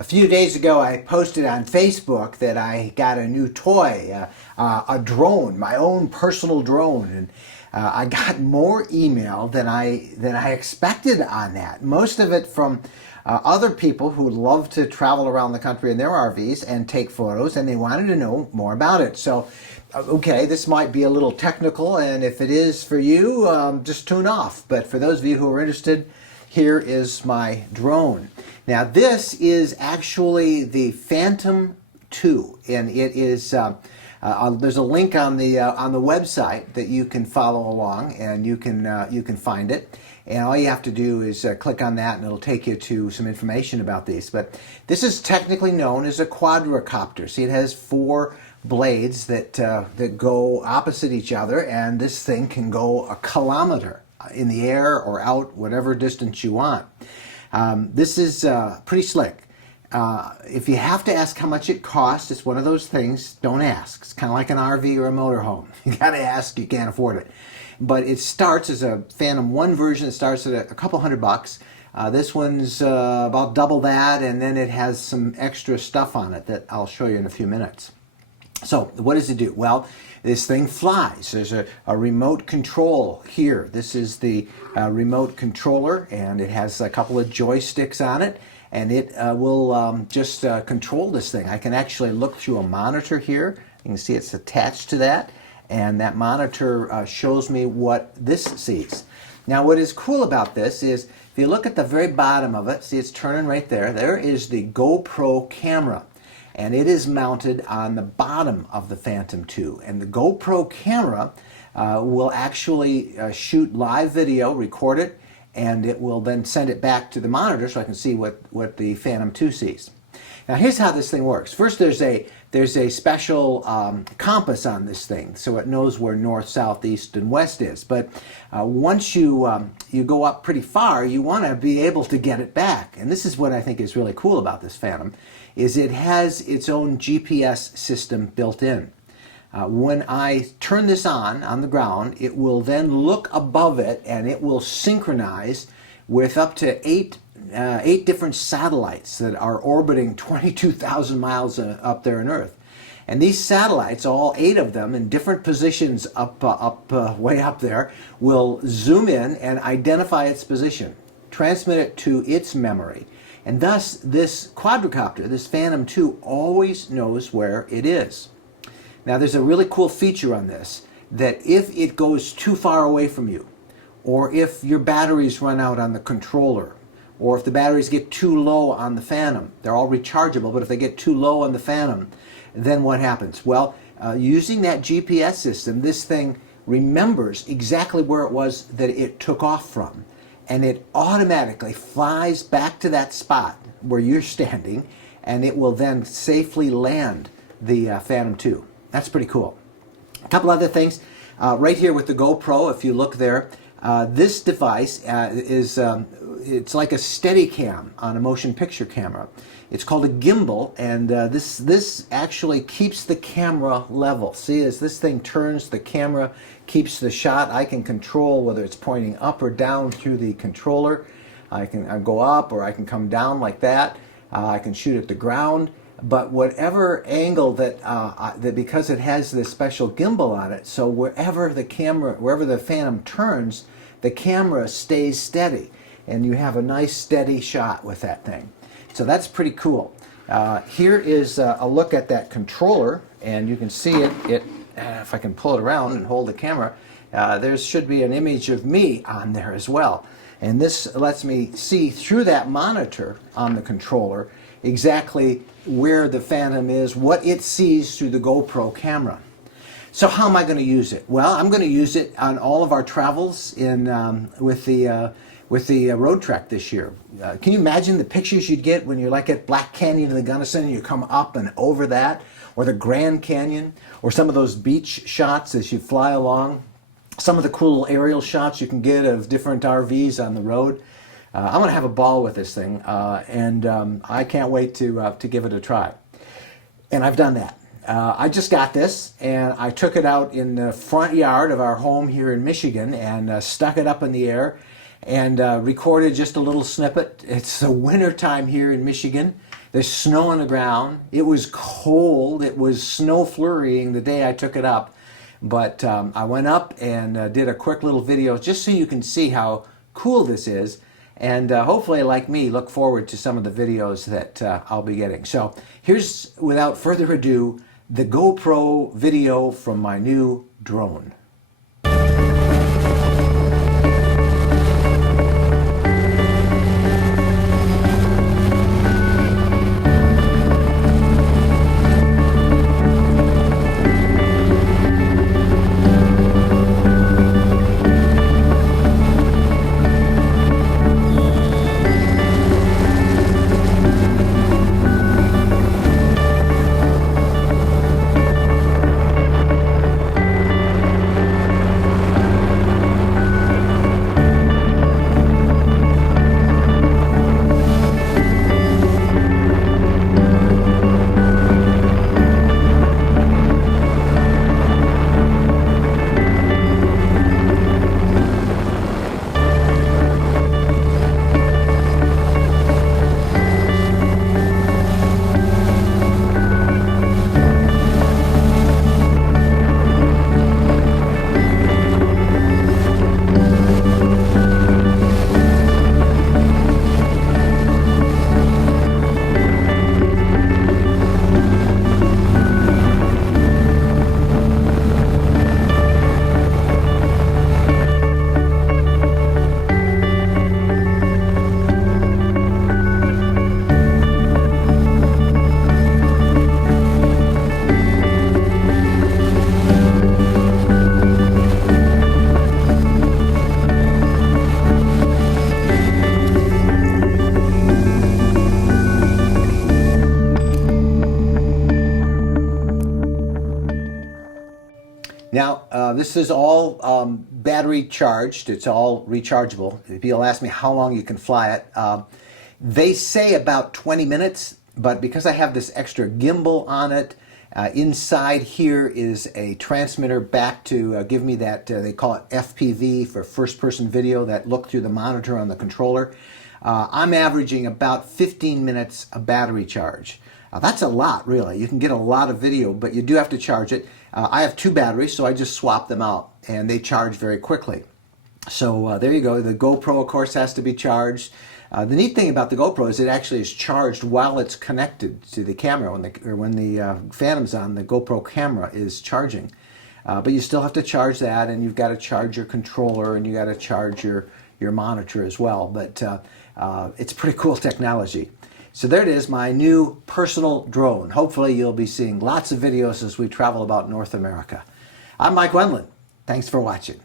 A few days ago, I posted on Facebook that I got a new toy, a drone, my own personal drone, and I got more email than I expected on that. Most of it from other people who love to travel around the country in their RVs and take photos, and they wanted to know more about it. So, okay, this might be a little technical, and if it is for you, just tune off. But for those of you who are interested, here is my drone. Now this is actually the Phantom 2, and it is there's a link on the website that you can follow along, and you can find it. And all you have to do is click on that, and it'll take you to some information about these. But this is technically known as a quadricopter. See, it has 4 blades that go opposite each other, and this thing can go a kilometer in the air or out whatever distance you want. This is pretty slick. If you have to ask how much it costs, it's one of those things, don't ask. It's kind of like an RV or a motorhome. You got to ask, you can't afford it. But it starts as a Phantom 1 version. It starts at a couple $100. This one's about double that, and then it has some extra stuff on it that I'll show you in a few minutes. So what does it do? Well, this thing flies. There's a remote control here. This is the remote controller, and it has a couple of joysticks on it, and it will just control this thing. I can actually look through a monitor here. You can see it's attached to that, and that monitor shows me what this sees. Now what is cool about this is if you look at the very bottom of it, see it's turning right there, there is the GoPro camera. And it is mounted on the bottom of the Phantom 2. And the GoPro camera will actually shoot live video, record it, and it will then send it back to the monitor so I can see what the Phantom 2 sees. Now here's how this thing works. First there's a special compass on this thing, so it knows where north, south, east, and west is. But once you go up pretty far, you want to be able to get it back. And this is what I think is really cool about this Phantom, is it has its own GPS system built in. When I turn this on the ground, it will then look above it, and it will synchronize with up to 8 different satellites that are orbiting 22,000 miles up there in Earth. And these satellites, all 8 of them in different positions way up there, will zoom in and identify its position, transmit it to its memory. And thus, this quadricopter, this Phantom 2, always knows where it is. Now, there's a really cool feature on this, that if it goes too far away from you, or if your batteries run out on the controller, or if the batteries get too low on the Phantom, they're all rechargeable, but if they get too low on the Phantom, then what happens? Well, using that GPS system, this thing remembers exactly where it was that it took off from, and it automatically flies back to that spot where you're standing, and it will then safely land the Phantom 2. That's pretty cool. A couple other things. Right here with the GoPro, if you look there, this device it's like a Steadicam on a motion picture camera. It's called a gimbal, and this actually keeps the camera level. See, as this thing turns, the camera keeps the shot. I can control whether it's pointing up or down through the controller. I can go up, or I can come down like that. I can shoot at the ground. But whatever angle that because it has this special gimbal on it, so wherever the Phantom turns, the camera stays steady, and you have a nice steady shot with that thing. So that's pretty cool. Here is a look at that controller, and you can see it. If I can pull it around and hold the camera, there should be an image of me on there as well. And this lets me see through that monitor on the controller exactly where the Phantom is, what it sees through the GoPro camera. So how am I going to use it? Well, I'm going to use it on all of our travels with the road trek this year. Can you imagine the pictures you'd get when you're like at Black Canyon in the Gunnison and you come up and over that, or the Grand Canyon, or some of those beach shots as you fly along, some of the cool aerial shots you can get of different RVs on the road. I'm going to have a ball with this thing, and I can't wait to give it a try. And I've done that. I just got this, and I took it out in the front yard of our home here in Michigan and stuck it up in the air and recorded just a little snippet. It's the winter time here in Michigan, There's snow on the ground. It was cold. It was snow flurrying the day I took it up. But I went up and did a quick little video just so you can see how cool this is. And hopefully, like me, look forward to some of the videos that I'll be getting. So here's, without further ado, the GoPro video from my new drone. Now, this is all battery charged. It's all rechargeable. People ask me how long you can fly it. They say about 20 minutes, but because I have this extra gimbal on it, inside here is a transmitter back to give me that, they call it FPV for first-person video, that look through the monitor on the controller. I'm averaging about 15 minutes of battery charge. That's a lot, really. You can get a lot of video, but you do have to charge it. I have two batteries, so I just swap them out, and they charge very quickly. So there you go. The GoPro, of course, has to be charged. The neat thing about the GoPro is it actually is charged while it's connected to the camera. When the Phantom's on, the GoPro camera is charging. But you still have to charge that, and you've got to charge your controller, and you got to charge your monitor as well. But it's pretty cool technology. So there it is, my new personal drone. Hopefully you'll be seeing lots of videos as we travel about North America. I'm Mike Wendland. Thanks for watching.